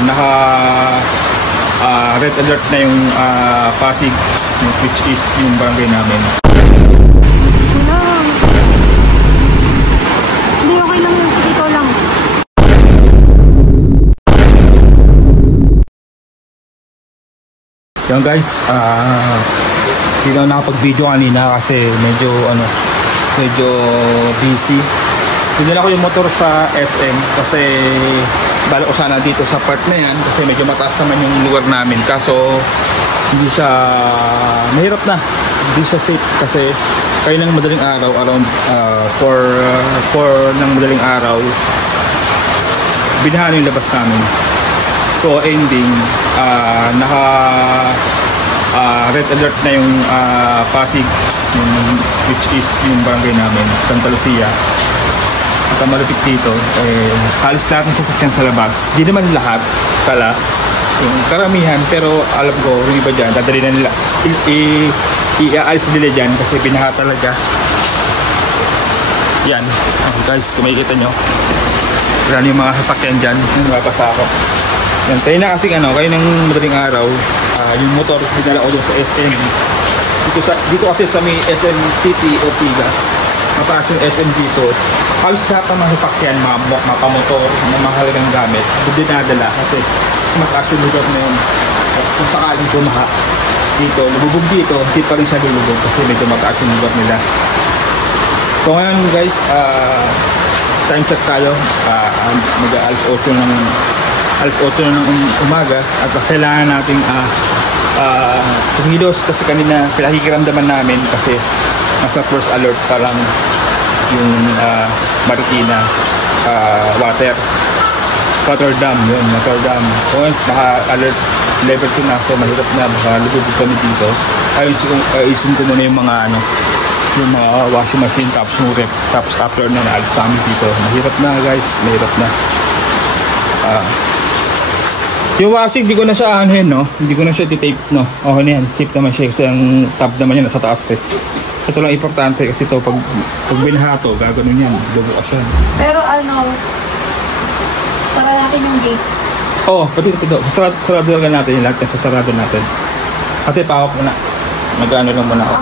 naka red alert na yung Pasig, which is yung barangay namin. Hindi, okay lang yun. Dito lang. Yan guys, hindi na nakapag-video kanina kasi medyo busy. Dinala ko yung motor sa SM kasi bala ko sana dito sa part na yan kasi medyo mataas naman yung lugar namin, kaso hindi siya mahirap na, hindi siya safe kasi kayo ng madaling araw around 4 ng madaling araw binahan yung labas namin. So ending naka red alert na yung Pasig, which is yung barangay namin, Santa Lucia. At ang malapit dito, halos lahat ng sasakyan sa labas. Di naman lahat pala, yung karamihan, pero alam ko yung iba dyan, dadali na nila, i-aalis nila dyan kasi binaha talaga. Yan, guys, kung makikita nyo, wala yung mga sasakyan dyan, nababasa ako. Yan, tayo na kasi kayo ng madaling araw, yung motor dinala ko doon sa SM. Dito kasi sa may SM City o Pigas, mataas yung SM dito. Halos lahat ng mga sasakyan, mapamotor, mga mahalagang gamit, dinadala kasi mas mataas yung lugar na yun. At kung sakaling bumaha dito, lububog dito, hindi pa rin siya lububog kasi medyo mataas yung lugar nila. So ngayon guys, time check tayo, mag-alas 8 ng umaga at kailangan nating kumilos kasi kanina pinakikiramdaman namin kasi nasa first alert pa lang yung Marikina water dam yun, water dam. Once naka-alert level 2 na, so mahirap na, baka lubog kami dito. Ayusin ko muna yung mga yung mga washing machine, tapos yung rep, tapos after na naalis kami dito. Mahirap na guys, mahirap na. Yung washing, hindi ko na siya anuhin, no? Hindi ko na siya titape, no? Okay na yan, safe naman siya kasi ang tab naman yan nasa taas eh. Ito lang importante kasi ito, pag binahato, gaganon yan, bubukas yan. Pero sara natin yung gate. Oo, pati ito, sarado lang natin yung lahat, sarado natin. Ate, pahawak muna. Mag-ano lang muna ako.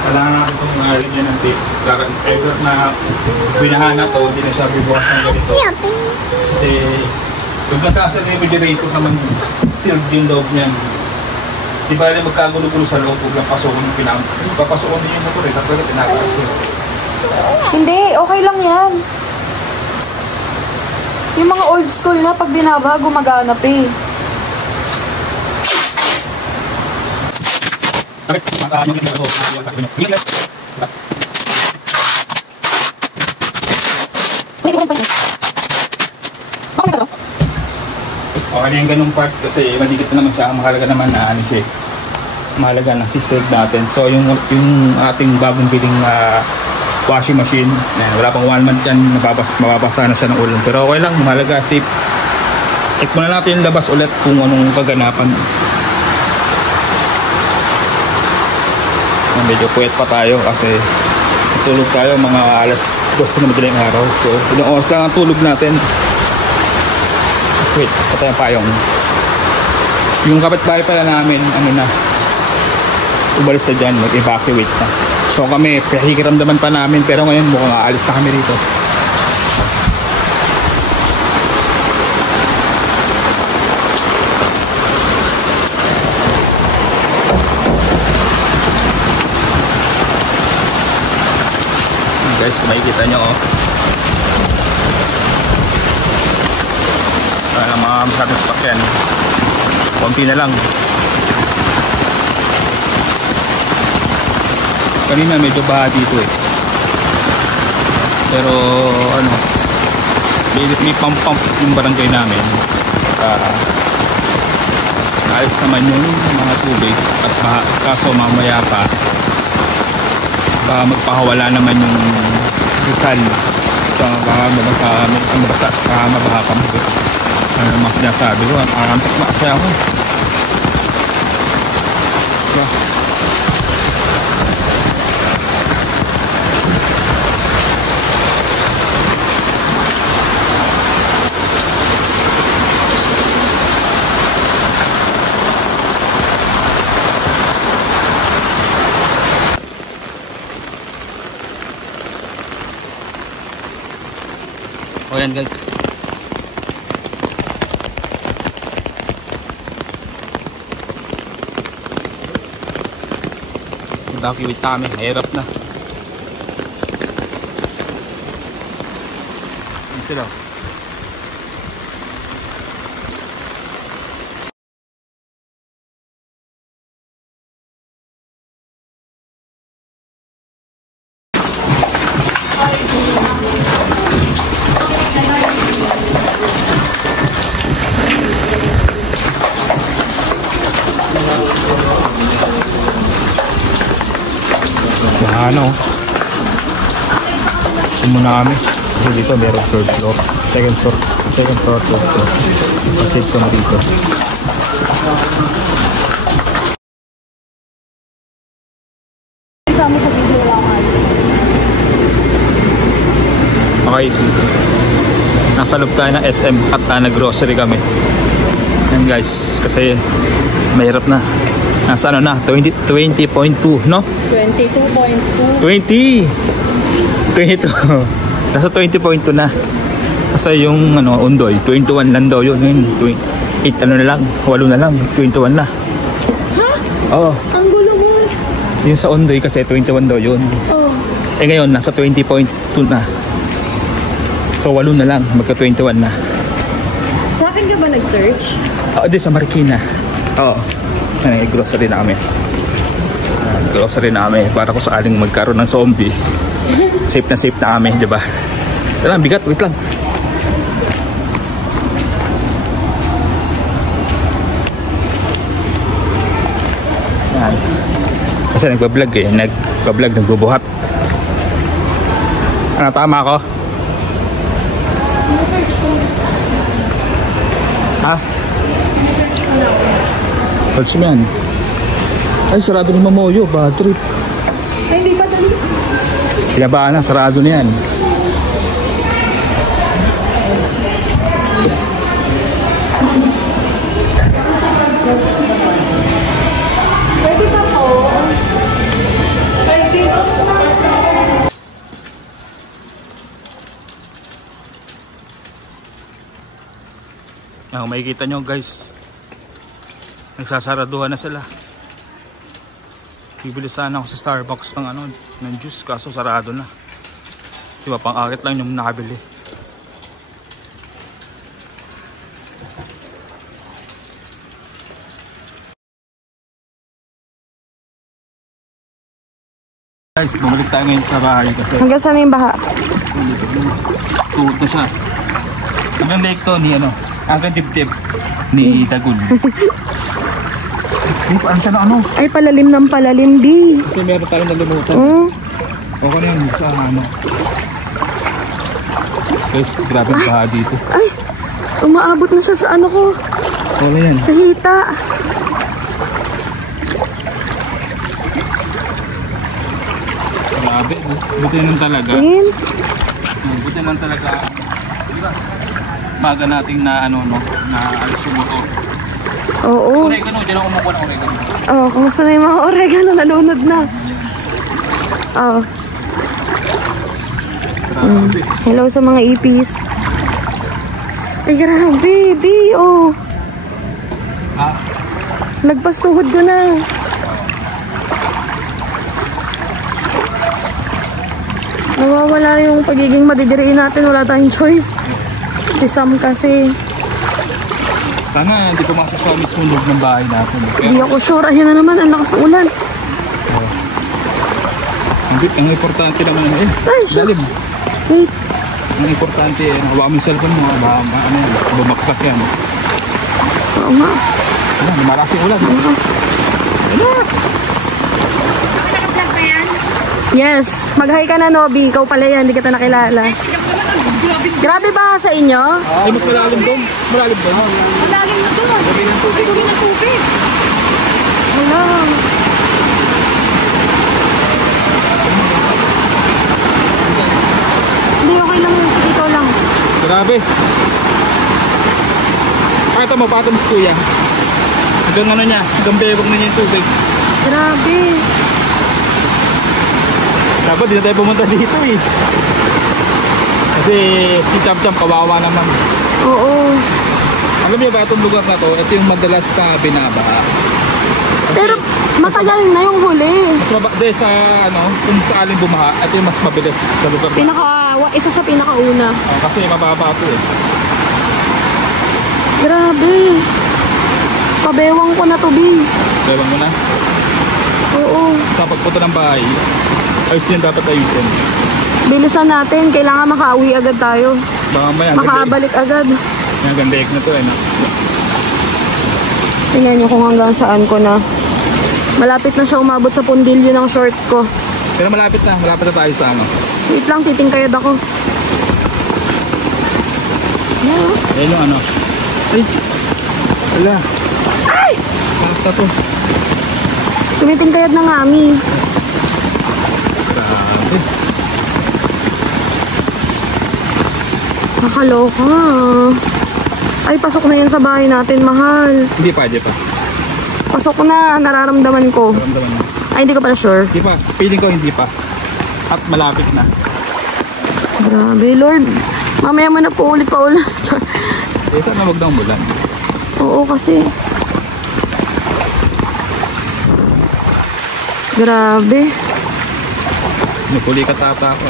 Kailangan natin itong rin ng tape. Ever na binahan na to, hindi na siya bibukas ng ganito. Kasi yung nataas na yung moderator naman sealed yung loob niyan. Di ba rin magkagulo-gulo sa loob, huwag lang pasokan yung pinang. Papasokan din yung motor eh, tapos tinataas nila. Hindi, okay lang yan. Yung mga old school na pag binabaha, gumaganap eh. Okay na yung ganung part kasi maligit na naman siya. Mahalaga naman na siya. Mahalaga na si-save natin. So yung ating bagong biling washing machine, wala pang 1 month yan, mababasa na siya ng ulan. Pero okay lang, mahalaga, safe. Check muna natin yung labas ulit kung anong kaganapan. Medyo puwet pa tayo kasi tulog tayo mga alas 2 na madaling araw. So ilang oras lang ang tulog natin. Wait, patay ang payong. Yung kapitbahay pala namin, umalis na dyan, mag-evacuate na. So kami, pahikiramdaman pa namin, pero ngayon mukhang aalis na kami rito. Guys, kung makikita nyo, mga masyadong sasakyan, konti na lang. Kanina medyo baha dito eh, pero may pump yung barangay namin. Naalis naman yung mga tubig at kaso mamaya pa magpakawala naman yung Rizal. So mabaha kami. Ano mga sinasabi ko, antok na kasi ako. So, ayan guys. Dakiwit kami, hirap na. Ayan sila. Ano? Muna kami. Kasi dito meron third floor, second floor, third floor. Pasave ko na dito. Kasama sa video lang. Okay. Nasa loob tayo ng SM at nag-grocery kami. Yan guys, kasi mahirap na. Nasa ano na, 20.2, no? 22.2. 22. Nasa 20.2 na. Kasi yung ano, Undoy, 21 lang daw yun. 8 ano na lang, 8 na lang, 21 na. Ha? Oo. Ang gulo mo. Yung sa Undoy kasi 21 daw yun. Oh. Eh ngayon, nasa 20.2 na. So 8 na lang, magka 21 na. Sa akin ka ba nag-search? Oo, di sa Marikina. Oo. Grocery na kami. Grocery na kami para kung sakaling magkaroon ng zombie. Safe na kami, di ba? Tala, bigat, wait lang. Yan. Kasi nagbablog eh. Nagbubuhat. Ano, tama ako? Ha? Search mo yan. Ay, sarado ni Mamoyo. Bad trip. Ay, hindi pa dali. Pinabaan na, sarado na yan. Pwede pa po. Yan, makikita nyo guys. Nagsasaraduhan na sila. Bibili sana ako sa Starbucks ng ano, ng juice, kaso sarado na. Diba, pang-akit lang yung nakabili. Guys, bumalik tayo ngayon sa bahay kasi Hanggang saan na yung baha? tuhod na siya. Hanggang lake to ni ano, hanggang dibdib ni Dagun. Dito, ano siya na ano? Ay, palalim ng palalim, di. Kasi meron tayong nalimutan. Okay na yun sa ano. Guys, grabe ang baha dito. Ay, umaabot na siya sa ano ko. Okay na yan. Sa hita. Grabe, buti naman talaga. Ayun. Buti naman talaga. Maga nating na ano no, na alis yung motor. Oo. Oregano, dyan ako kumukuha ng oregano. Oh, kumusta na yung mga oregano? Nalunod na. Oh. Grabe. Hello sa mga ipis. Ay, grabe, di, oh. Ah, Lagpas tuhod ko na. Nawawala yung pagiging madidiriin natin. Wala tayong choice. Si Sam kasi. sana hindi pumasok sa mismo loob ng bahay natin. Hindi ako sure. Ayun na naman. Ang lakas ng ulan. Ang importante naman ano eh. Ay, shucks. Lalim. Wait. Ang importante eh, hawa mo yung cellphone mo. Ano yan, bumaksak yan. Oo nga. Ano, lumalakas yung ulan. Malakas. Yes. Mag-hi ka na, Nobby. Ikaw pala yan. Hindi kita nakilala. Grabe ba sa inyo? Ay, mas malalim doon. Malalim doon. Malalim na to. Tubig ng tubig. Tubig ng tubig. Wala. Hindi, okay lang yun. Sige, ikaw lang. Grabe. Pakita mo, pakita mo si Kuya. Hanggang ano niya, hanggang bewang na niya yung tubig. Grabe. Dapat di na tayo pumunta dito eh. Kasi si Cham-Cham kawawa naman. Oo. Alam niyo ba itong lugar na to, ito yung madalas na binabaha. Pero matagal na yung huli. Mas sa ano, kung sakaling bumaha, ito yung mas mabilis sa lugar na. Isa sa pinakauna. Kasi mababa ito eh. Grabe. Pabewang ko na to, Bi. Ewan mo na. Oo. Sa pagpunta ng bahay, ayusin yung dapat ayusin. Bilisan natin. Kailangan makauwi agad tayo. Baka maya, makabalik agad. Yung ganda na to eh. No? Tingnan nyo kung hanggang saan ko na. Malapit na siya umabot sa pundilyo ng short ko. Pero malapit na tayo sa ano. Wait lang, titingkayad ako. Ayan yung ano. Ay! Wala. Ay! Basta to. Tumitingkayad na nga, Mi. Grabe. Nakaloka. Ay, pasok na yan sa bahay natin, mahal. Hindi pa. Pasok na, nararamdaman ko. Nararamdaman mo. Ay, hindi ka pala sure. Hindi pa. Feeling ko hindi pa. At malapit na. Grabe, Lord. Mamaya mo na po ulit pa ulan. Eh, sana wag daw umulan. Oo, kasi. Grabe. Napuli ka tata ako.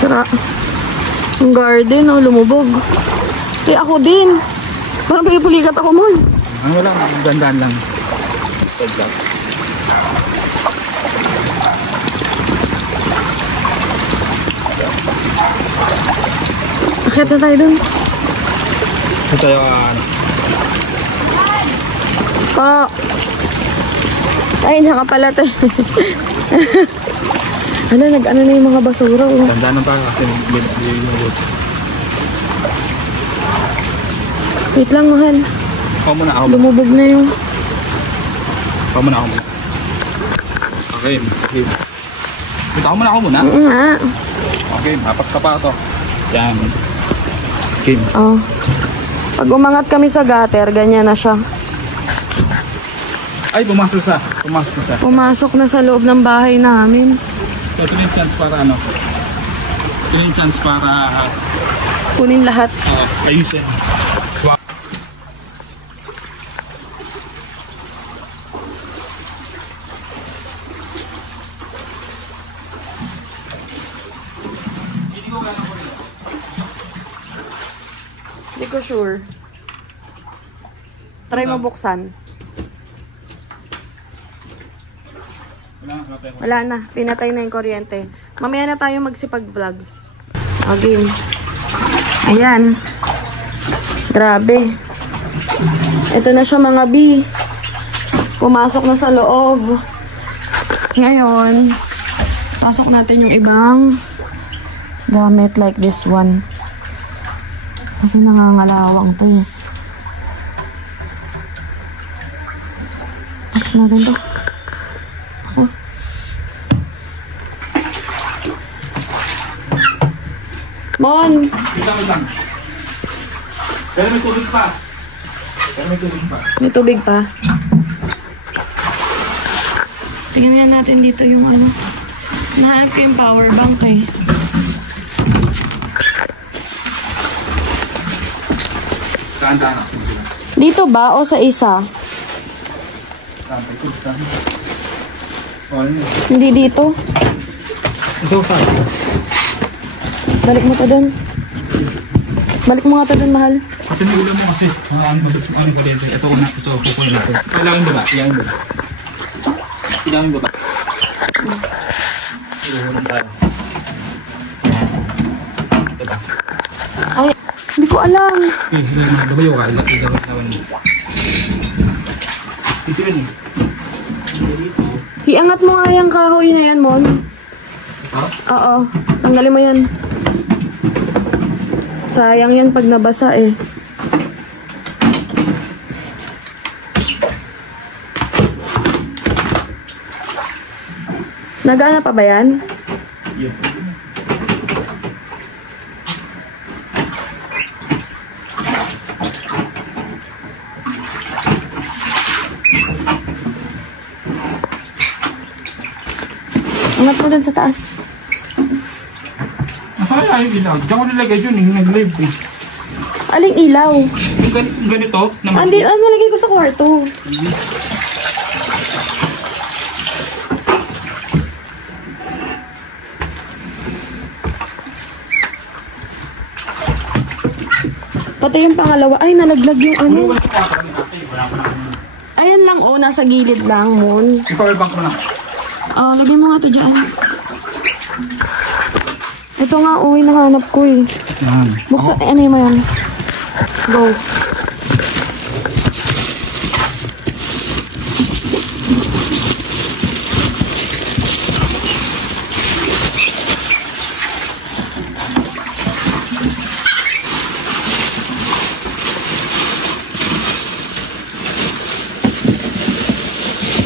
Tara. Yung garden, oh, lumubog. Eh, ako din. Parang pipulikat ako, man. Ano lang, gandaan lang. Hold up. Akit na tayo dun. Ito tayo, Pa. Ay, nakapala tayo. Ano, nag-ano na yung mga basura, oh. gandaan lang tayo kasi binulot. Wait lang, mahal. Ako muna. Lumubog na yung... Ako muna. Okay. Wait, ako muna. Oo nga. Okay, apat ka pa ito. Yan. Okay. Oh. Pag umangat kami sa gutter, ganyan na siya. Ay, pumasok na. Pumasok na sa loob ng bahay namin. So, ito yung chance para ano? Ito yung chance para... Kunin lahat. ayusin. Hindi ko sure. Try mo buksan. Wala na. Pinatay na yung kuryente. Mamaya na tayo magsipag-vlog. Okay. Ayan. Grabe. Ito na siya, mga B. Pumasok na sa loob. Ngayon, pasok natin yung ibang gamit like this one. Kasi nangangalawang to eh. Pasok natin to. Ako. Mon! Lang. Pero may tubig pa. May tubig pa. Tingnan natin dito yung ano. Nahanap ko yung power bank eh. Daan-daan ako sila. Dito ba o sa isa? Hindi dito. Ito pa. Balik mo to dun. Balik mo nga to dun, mahal. Kasi niulam mo kasi. Ano ko dito. Ito kukunin natin. Kailangan ba? Kailangan ba? Iluhulan tayo. Ito ba? Ay, hindi ko alam. Babayo ka. Ilagay naman mo. Ito yun eh. Iangat mo nga yung kahoy na yan, Mon. Oo. Tanggalin mo yan. Sayang yan pag nabasa eh. Nagana pa ba yan? Yun. Angat mo dun sa taas. Nasaan Mamaya yung ilaw. Diyan ko nilagay yun, yung nag-live eh. Aling ilaw? Yung ganito? Andi, nalagay ko sa kwarto. Pati yung pangalawa. Ay, nalaglag yung ano. Ayan lang, oh. Nasa gilid lang, Mon. I-power bank mo lang. Oh, lagyan mo nga to dyan. Ito nga, oh. Hinahanap ko eh. Buksan, ano yung yan? Go.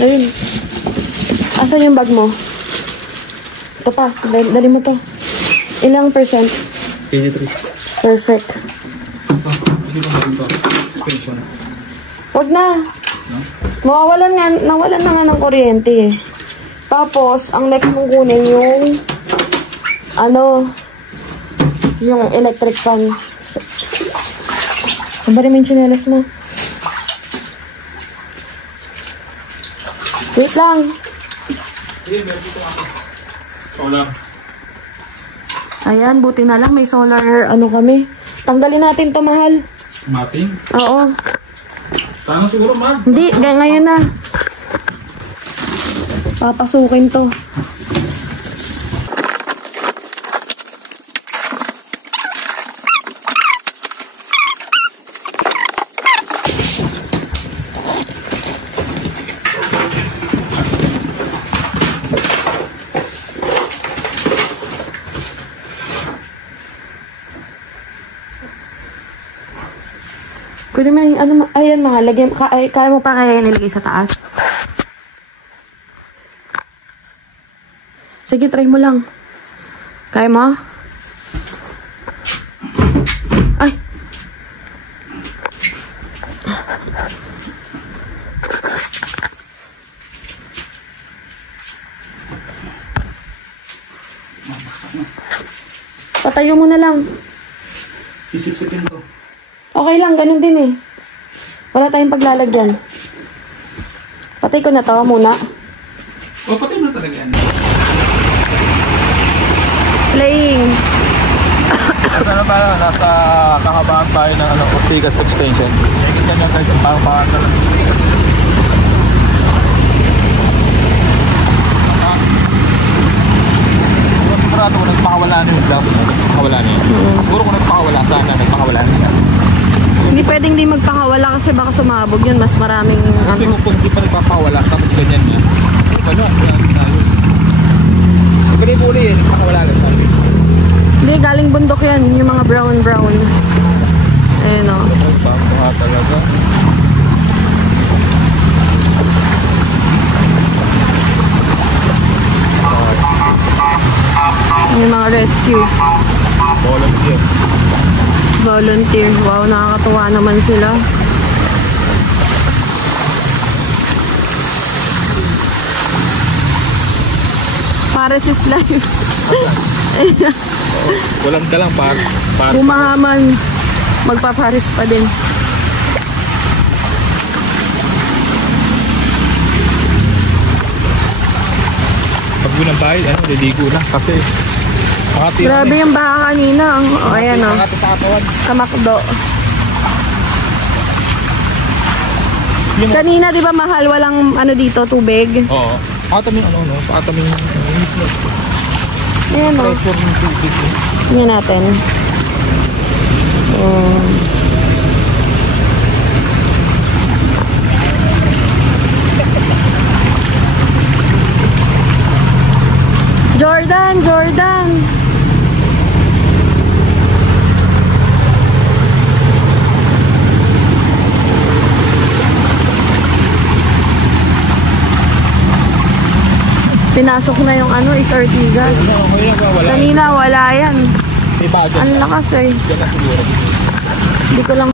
Ayun. Asan yung bag mo? Ito pa. Dali mo to. Ilang percent? 83. Perfect. Hindi ko natin ito. Suspension. Huwag na. Nawalan na nga ng kuryente eh. Tapos, ang next mong kunin yung yung electric fan. Sabari mo yung tsinelas mo. Wait lang. Solar. Ayan, buti na lang may solar kami. Tanggalin natin to, mahal. Mating? Oo. Sana siguro, Mag. Hindi, ngayon na. Papasukin to. Pwede mo yung ayan mga, kaya mo pa kaya nilagay sa taas? Sige, try mo lang. Kaya mo? Ay! Patayo mo na lang. Isip-sipin ko. Okay lang, ganun din eh. Wala tayong paglalagyan. Patay ko na to muna. O, patay mo na talaga yan. Playing. Ano ba, nasa kahabaan tayo ng Ortigas extension. Ikit yan lang guys, parang pangalan. Sigurado kung nagpakawala na yung dapat nagpakawala na yun. Siguro kung nagpakawala, sana nagpakawala na siya. Hindi pwedeng di magpakawala kasi baka sumabog yun. Mas maraming Kasi kung di pa nagpapakawala, tapos ganyan niya. Ano, yan tayo. Pwede po ulit, nagpakawala na sabi. Hindi, galing bundok yan. Yung mga brown. Ayun o. Baka talaga. Yung mga rescue. Volunteer. Wow, nakakatuwa naman sila. Pares is life. Walang dalang par. Bumahaman. Magpapares pa din. Pag yun ang bahay, liligo na. Kasi grabe yung baka kanina. Ayan o. sa katawan. Kamakdo. Kanina di ba mahal, walang dito, tubig? Oo. Pataming pataming Ayan o. pressure ng tubig. Tingnan natin. Jordan! Pinasok na yung is Ortigas. Kanina wala yan. Ang lakas eh. Hindi ko lang